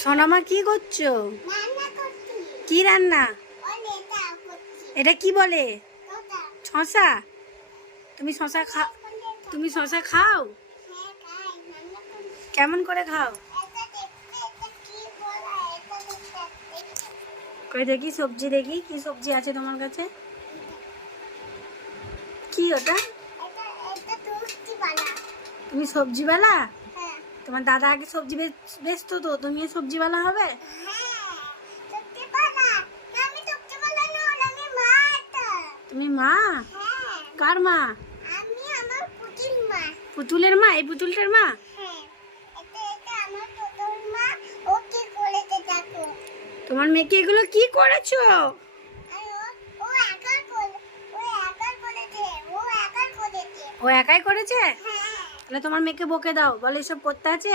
সোনামা কি করছো? রান্না করছি। কি রান্না? এটা করছি। এটা কি বলে? ওটা। শশা? তুমি শশা খা তুমি শশা খাও? হ্যাঁ, খাই। রান্না করছি। কেমন করে খাও? এটা দেখতে এটা কি বলা? এটা দেখতে কই দেখি সবজি, দেখি কি সবজি আছে তোমার কাছে। কি ওটা? এটা এটা তুলসীপালা। তুমি সবজিওয়ালা? হ্যাঁ। তোমার দাদা আগে সবজি বেচতো, তো তুমিও সবজিওয়ালা হবে? হ্যাঁ, তুলসীপালা। আমি তুলসীপালা নই, আমি মা এটা। তুমি মা? হ্যাঁ, কার মা? আমি আমার পুতুল মা। পুতুলের মা? এই পুতুলটার মা? হ্যাঁ, এটা আমার পুতুল মা। ও কি করেছে দেখো। তোমার মেয়েকে এগুলো কি করেছো? আর ও একা করে, ও একা করেছে, ও একা করেছে। ও একাই করেছে? হ্যাঁ। তাহলে তোমার মেয়েকে বকে দাও, বলে এসব করতে আছে।